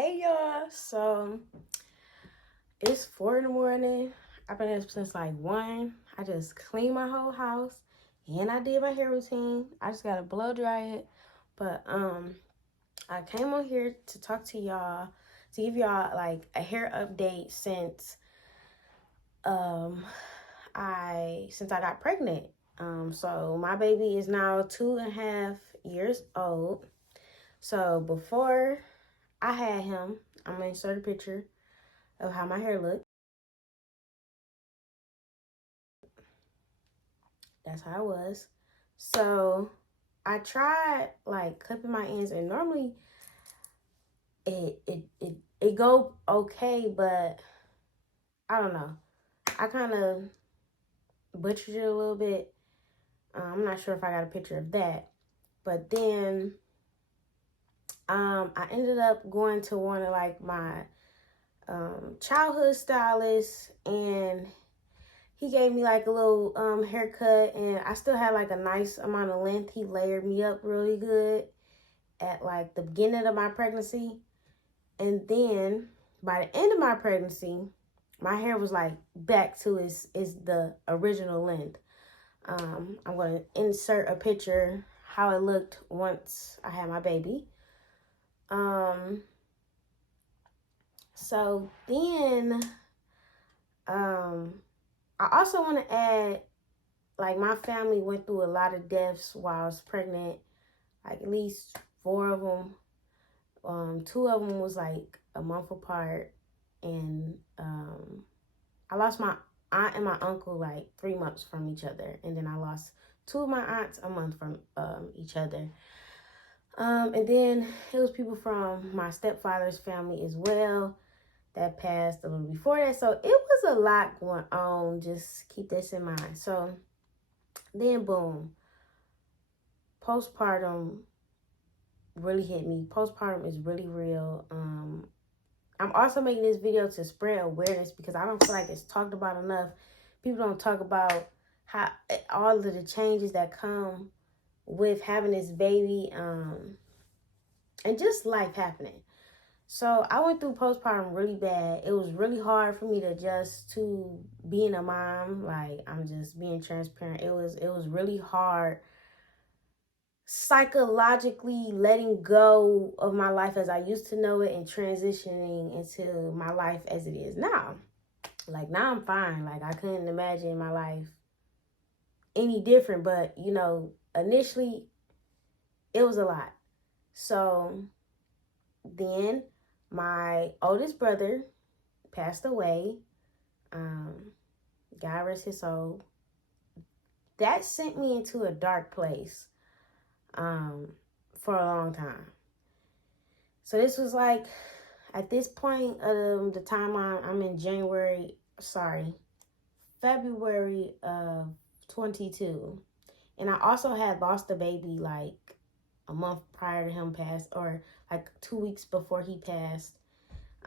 Hey y'all, so it's 4 in the morning. I've been up since like 1. I just cleaned my whole house and I did my hair routine. I just gotta blow dry it. But I came on here to talk to y'all, to give y'all like a hair update um since I got pregnant. So my baby is now 2.5 years old. So before I had him, I'm gonna insert a picture of how my hair looked. That's how it was. So I tried like clipping my ends, and normally it go okay, but I don't know. I kind of butchered it a little bit. I'm not sure if I got a picture of that, but then I ended up going to one of like my childhood stylists, and he gave me like a little haircut, and I still had like a nice amount of length. He layered me up really good at like the beginning of my pregnancy. And then by the end of my pregnancy, my hair was like back to its the original length. I'm going to insert a picture how it looked once I had my baby. So then I also want to add, like, my family went through a lot of deaths while I was pregnant, like at least 4 of them. 2 of them was like a month apart, and I lost my aunt and my uncle like 3 months from each other, and then I lost 2 of my aunts a month from each other. And then it was people from my stepfather's family as well that passed a little before that. So it was a lot going on. Just keep this in mind. So then boom, postpartum really hit me. Postpartum is really real. I'm also making this video to spread awareness because I don't feel like it's talked about enough. People don't talk about how all of the changes that come with having this baby, and just life happening. So I went through postpartum really bad. It was really hard for me to adjust to being a mom. Like, I'm just being transparent. It was really hard psychologically letting go of my life as I used to know it and transitioning into my life as it is now. Like, now I'm fine. Like, I couldn't imagine my life any different, but initially it was a lot. So then my oldest brother passed away. God rest his soul. That sent me into a dark place for a long time. So this was like, at this point, the timeline, I'm in February of 22. And I also had lost a baby like a month prior to him pass, or like 2 weeks before he passed.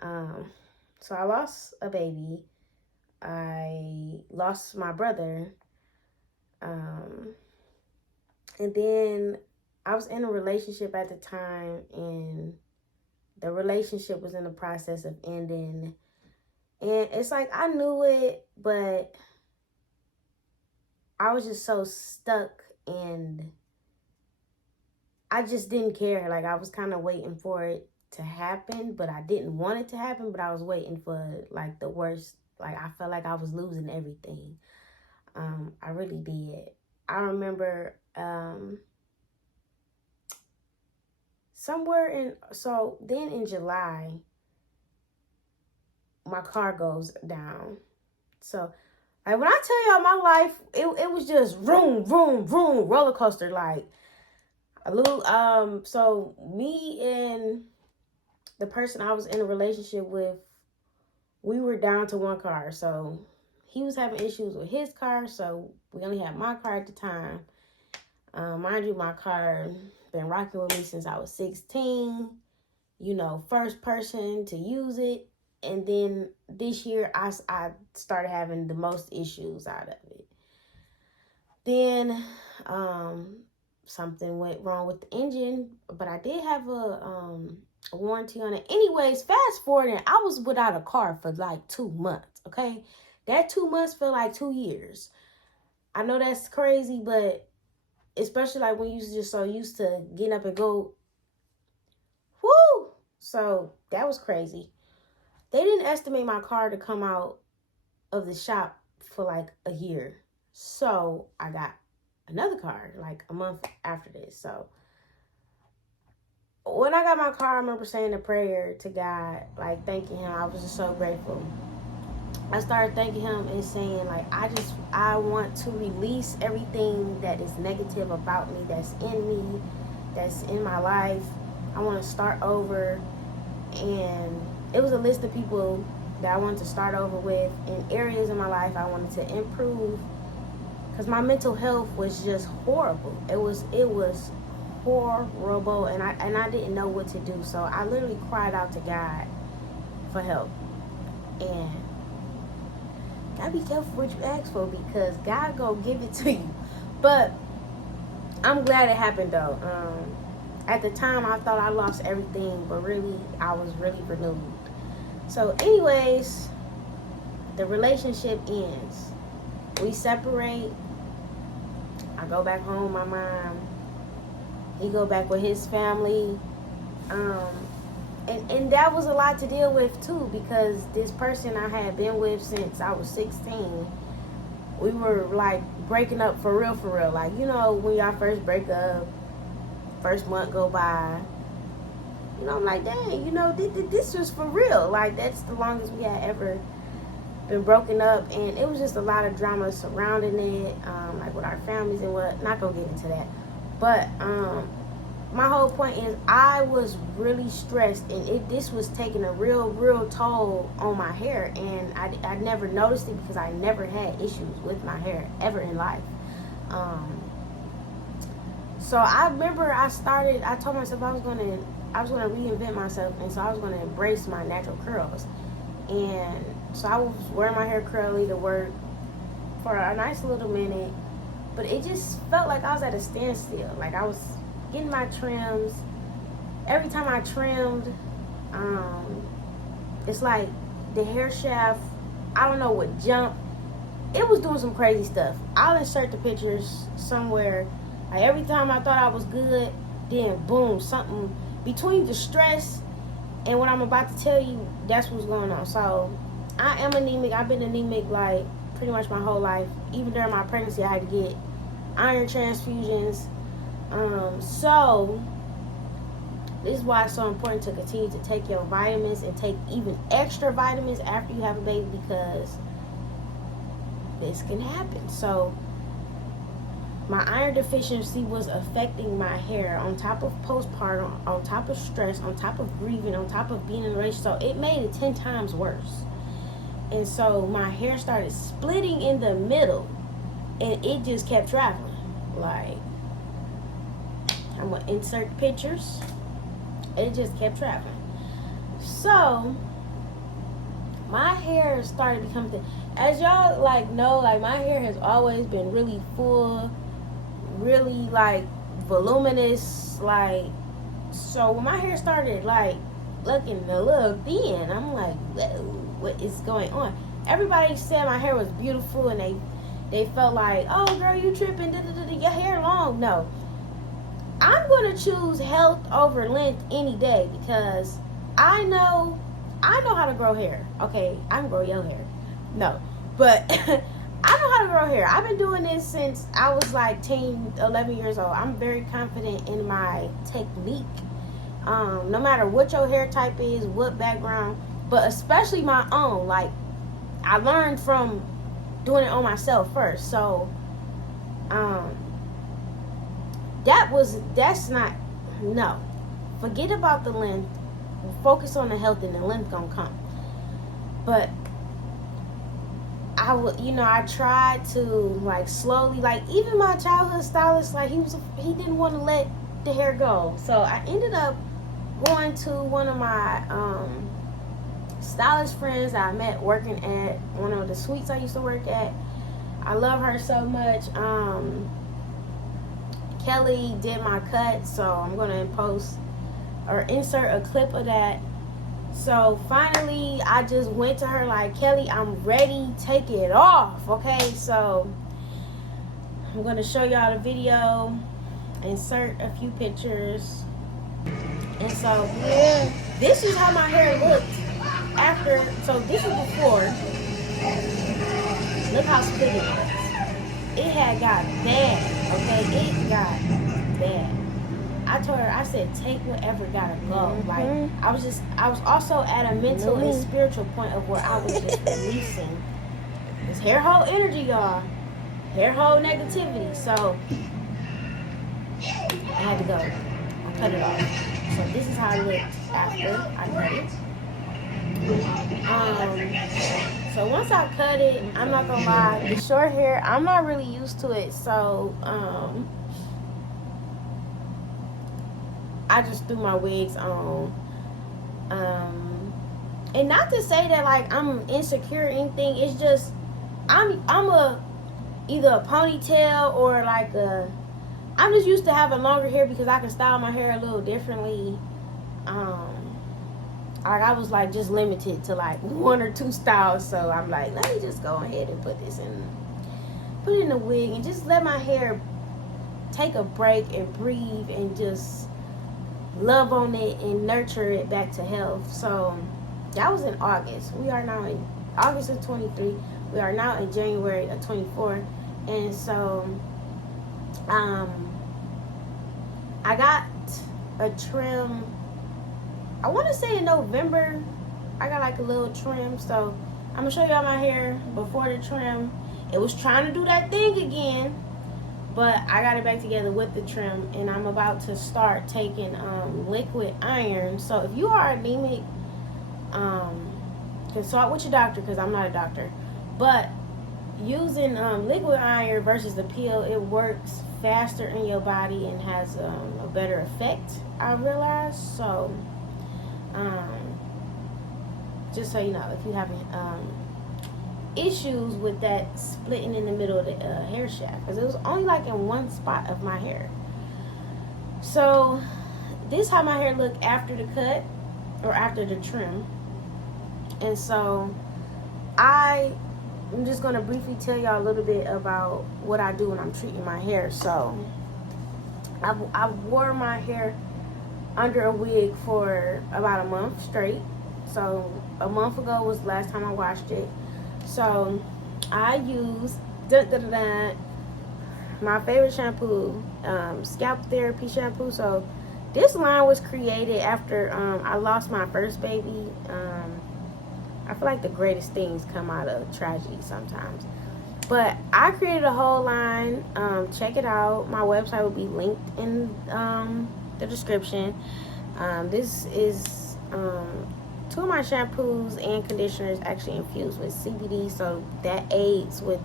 So I lost a baby. I lost my brother. And then I was in a relationship at the time, and the relationship was in the process of ending. And it's like, I knew it, but I was just so stuck, and I just didn't care. Like, I was kind of waiting for it to happen, but I didn't want it to happen, but I was waiting for like the worst. Like, I felt like I was losing everything. I really did. I remember then in July, my car goes down. So, like, when I tell y'all my life, it was just vroom, vroom, vroom, roller coaster. Like, a little, so me and the person I was in a relationship with, we were down to one car. So he was having issues with his car, so we only had my car at the time. Mind you, my car been rocking with me since I was 16. First person to use it. And then this year, I started having the most issues out of it. Then something went wrong with the engine, but I did have a warranty on it. Anyways, fast forwarding, I was without a car for like 2 months, okay? That 2 months felt like 2 years. I know that's crazy, but especially like when you're just so used to getting up and go, whoo! So that was crazy. They didn't estimate my car to come out of the shop for like a year. So I got another car like a month after this. So when I got my car, I remember saying a prayer to God, like thanking him. I was just so grateful. I started thanking him and saying, like, I want to release everything that is negative about me, that's in me, that's in my life. I want to start over. And it was a list of people that I wanted to start over with in areas in my life I wanted to improve, because my mental health was just horrible. It was horrible, and I didn't know what to do. So I literally cried out to God for help. And gotta be careful what you ask for, because God gonna give it to you. But I'm glad it happened though. At the time I thought I lost everything, but really I was really renewed. So anyways, the relationship ends. We separate. I go back home with my mom. He go back with his family. And that was a lot to deal with too, because this person I had been with since I was 16, we were like breaking up for real. Like, you know, when y'all first break up, first month go by, you know, I'm like, dang, you know, this was for real. Like, that's the longest we had ever been broken up, and it was just a lot of drama surrounding it, like with our families and what. Not gonna get into that, but my whole point is I was really stressed, and this was taking a real toll on my hair, and I never noticed it because I never had issues with my hair ever in life. So I remember I told myself I was gonna reinvent myself, and so I was gonna embrace my natural curls. And so I was wearing my hair curly to work for a nice little minute, but it just felt like I was at a standstill. Like, I was getting my trims. Every time I trimmed, it's like the hair shaft, I don't know what jumped. It was doing some crazy stuff. I'll insert the pictures somewhere. Like, every time I thought I was good, then boom, something between the stress and what I'm about to tell you, that's what's going on. So I am anemic. I've been anemic like pretty much my whole life. Even during my pregnancy, I had to get iron transfusions. So this is why it's so important to continue to take your vitamins and take even extra vitamins after you have a baby, because this can happen. So my iron deficiency was affecting my hair, on top of postpartum, on top of stress, on top of grieving, on top of being in a relationship. So it made it 10 times worse. And so my hair started splitting in the middle, and it just kept traveling. Like, I'm going to insert pictures. It just kept traveling. So my hair started becoming thin. As y'all like know, like, my hair has always been really full, really like voluminous. Like, so when my hair started like looking a little thin, I'm like, what is going on? Everybody said my hair was beautiful, and they felt like, oh girl, you tripping, your hair long. No, I'm gonna choose health over length any day, because I know how to grow hair. Okay, I can grow your hair. No, but I know how to grow hair. I've been doing this since I was like 10, 11 years old. I'm very confident in my technique. No matter what your hair type is, what background, but especially my own. Like, I learned from doing it on myself first. So, no. Forget about the length. Focus on the health, and the length gonna come. But I tried to, like, slowly, like, even my childhood stylist, like, he didn't want to let the hair go. So I ended up going to one of my stylist friends that I met working at one of the suites I used to work at. I love her so much. Kelly did my cut, so I'm gonna post or insert a clip of that. So finally, I just went to her like, Kelly, I'm ready. Take it off, okay? So I'm gonna show y'all the video, insert a few pictures, and so this is how my hair looked after. So this is before. Look how split it was. It had got bad, okay? It got bad. I told her, I said, take whatever gotta go. Like, I was also at a mental and spiritual point of where I was just releasing this hair hole energy, y'all. Hair hole negativity. So, I had to go. I cut it off. So, this is how it looked after I cut it. So, once I cut it, I'm not gonna lie, the short hair, I'm not really used to it. So, I just threw my wigs on. And not to say that like I'm insecure or anything. It's just I'm a either a ponytail or like I'm just used to having longer hair because I can style my hair a little differently. Like I was like just limited to like one or two styles, so I'm like, let me just go ahead and put it in a wig and just let my hair take a break and breathe and just love on it and nurture it back to health. So that was in August. We are now in August of 23. We are now in January of 24. And so I got a trim, I want to say in November. I got like a little trim. So I'm going to show y'all my hair before the trim. It was trying to do that thing again, but I got it back together with the trim, and I'm about to start taking liquid iron. So if you are anemic, consult with your doctor, because I'm not a doctor. But using liquid iron versus the pill, it works faster in your body and has a better effect, I realize. So just so you know, if you have issues with that splitting in the middle of the hair shaft, because it was only like in one spot of my hair. So this is how my hair looked after the cut or after the trim. And so I'm just going to briefly tell y'all a little bit about what I do when I'm treating my hair. So I wore my hair under a wig for about a month straight. So a month ago was the last time I washed it. So I use my favorite shampoo, Scalp Therapy shampoo. So this line was created after I lost my first baby. I feel like the greatest things come out of tragedy sometimes. But I created a whole line. Check it out. My website will be linked in the description. This is two of my shampoos and conditioners actually infused with CBD, so that aids with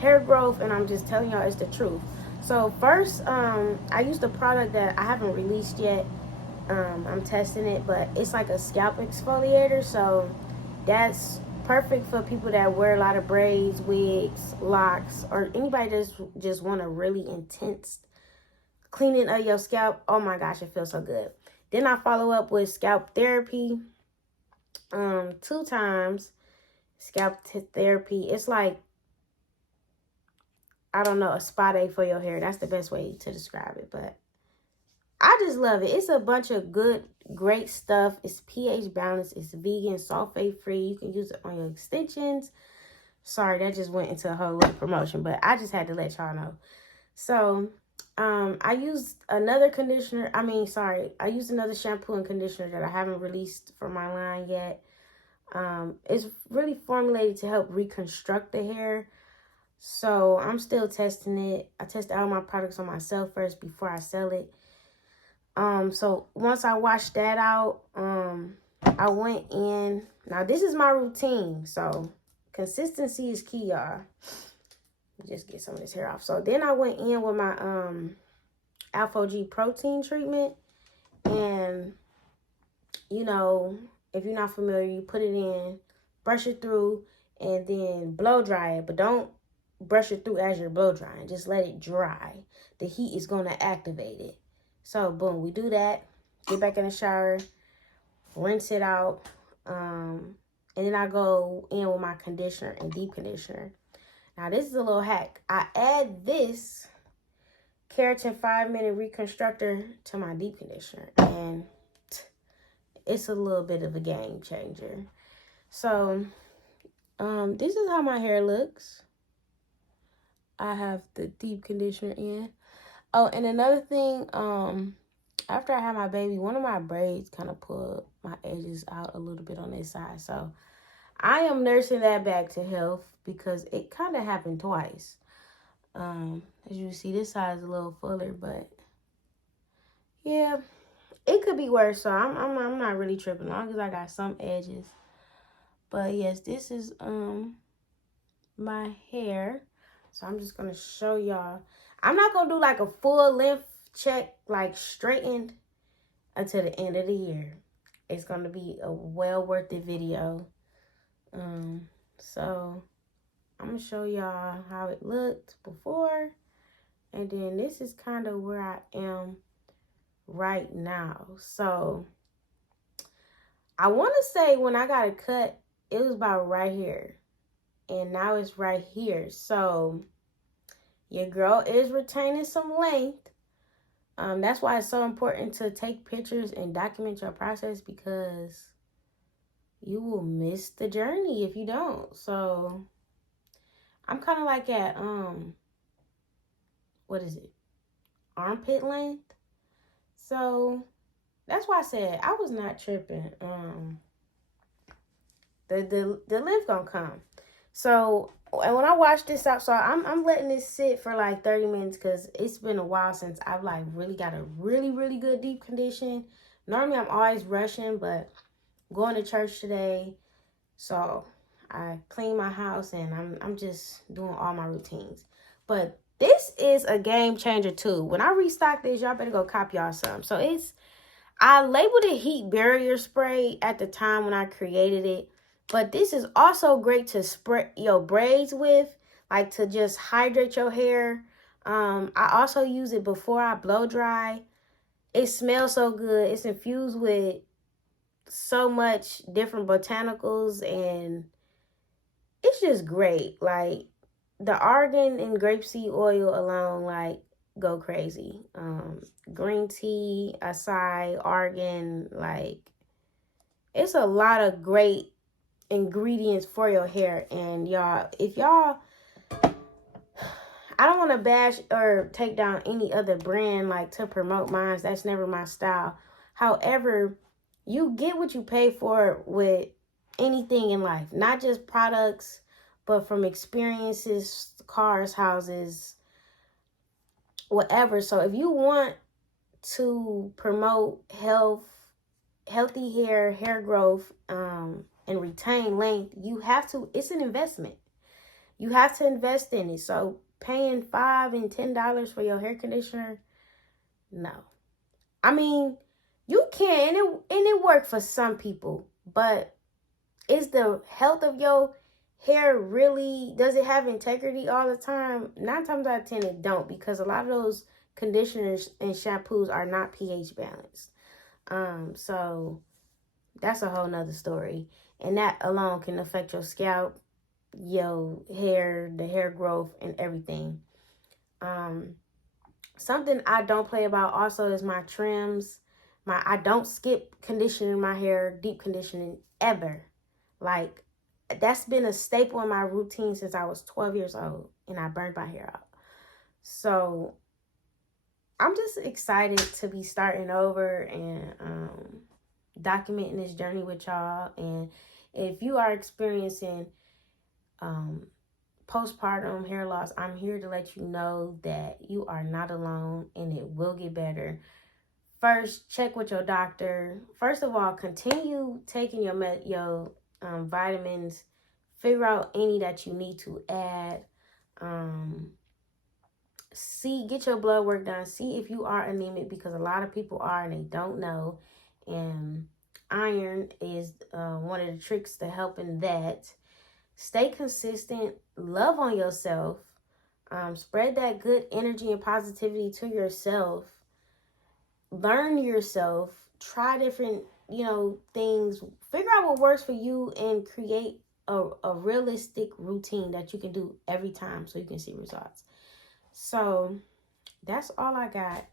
hair growth, and I'm just telling y'all it's the truth. So first, I used a product that I haven't released yet. I'm testing it, but it's like a scalp exfoliator, so that's perfect for people that wear a lot of braids, wigs, locks, or anybody that's just want a really intense cleaning of your scalp. Oh my gosh, it feels so good. Then I follow up with Scalp Therapy. 2 times Scalp Therapy. It's like, I don't know, a spa day for your hair. That's the best way to describe it, but I just love it. It's a bunch of good, great stuff. It's pH balanced. It's vegan, sulfate free. You can use it on your extensions. Sorry, that just went into a whole little promotion, but I just had to let y'all know. So I used another conditioner. I used another shampoo and conditioner that I haven't released for my line yet. It's really formulated to help reconstruct the hair. So I'm still testing it. I test all my products on myself first before I sell it. So once I washed that out, I went in. Now this is my routine. So consistency is key, y'all. Just get some of this hair off. So then I went in with my Alpha-G protein treatment, and you know, if you're not familiar, you put it in, brush it through, and then blow dry it. But don't brush it through as you're blow drying. Just let it dry. The heat is going to activate it. So boom, we do that. get back in the shower, rinse it out, and then I go in with my conditioner and deep conditioner. Now this is a little hack. I add this Keratin 5-minute reconstructor to my deep conditioner, and it's a little bit of a game changer. So this is how my hair looks. I have the deep conditioner in. Oh, and another thing, after I had my baby, one of my braids kind of pulled my edges out a little bit on this side. So I am nursing that back to health because it kind of happened twice. As you see, this side is a little fuller, but yeah, it could be worse. So I'm not really tripping, as long as I got some edges. But yes, this is my hair. So I'm just gonna show y'all. I'm not gonna do like a full length check, like straightened, until the end of the year. It's gonna be a well worth it video. So I'm gonna show y'all how it looked before, and then this is kind of where I am right now. So I want to say when I got a cut, it was about right here, and now it's right here. So your girl is retaining some length. That's why it's so important to take pictures and document your process, because you will miss the journey if you don't. So I'm kind of like at what is it, armpit length. So that's why I said I was not tripping. The length gonna come. So and when I wash this out, so I'm letting this sit for like 30 minutes because it's been a while since I've like really got a really good deep condition. Normally I'm always rushing, but going to church today, so I clean my house and I'm just doing all my routines. But this is a game changer too. When I restock this, y'all better go cop y'all some. So I labeled it heat barrier spray at the time when I created it. But this is also great to spray your braids with, like to just hydrate your hair. I also use it before I blow dry. It smells so good. It's infused with so much different botanicals, and it's just great. Like the argan and grapeseed oil alone, like go crazy. Green tea, acai, argan, like it's a lot of great ingredients for your hair. And y'all, if y'all, I don't want to bash or take down any other brand like to promote mine. That's never my style. However, you get what you pay for with anything in life, not just products, but from experiences, cars, houses, whatever. So if you want to promote healthy hair growth, and retain length, you have to, it's an investment. You have to invest in it. So paying $5 and $10 for your hair conditioner, no. I mean, you can, and it work for some people, but is the health of your hair really, does it have integrity all the time? 9 times out of 10 it don't, because a lot of those conditioners and shampoos are not pH balanced. So that's a whole nother story. And that alone can affect your scalp, your hair, the hair growth, and everything. Something I don't play about also is my trims. I don't skip conditioning my hair, deep conditioning, ever. Like, that's been a staple in my routine since I was 12 years old, and I burned my hair out. So I'm just excited to be starting over and documenting this journey with y'all. And if you are experiencing postpartum hair loss, I'm here to let you know that you are not alone, and it will get better. First, check with your doctor. First of all, continue taking your vitamins. Figure out any that you need to add. Get your blood work done. See if you are anemic, because a lot of people are and they don't know. And iron is one of the tricks to helping that. Stay consistent. Love on yourself. Spread that good energy and positivity to yourself. Learn yourself. try different, things. Figure out what works for you and create a realistic routine that you can do every time so you can see results. So that's all I got.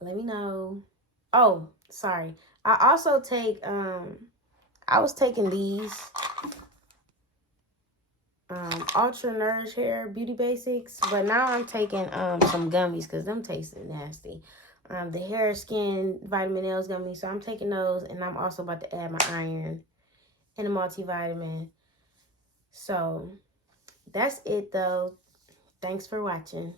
Let me know. Oh, sorry. I also take I was taking these Ultra Nourish Hair Beauty Basics, but now I'm taking some gummies because them taste nasty. The hair, skin, vitamin L's gummies, so I'm taking those, and I'm also about to add my iron and a multivitamin. So that's it though. Thanks for watching.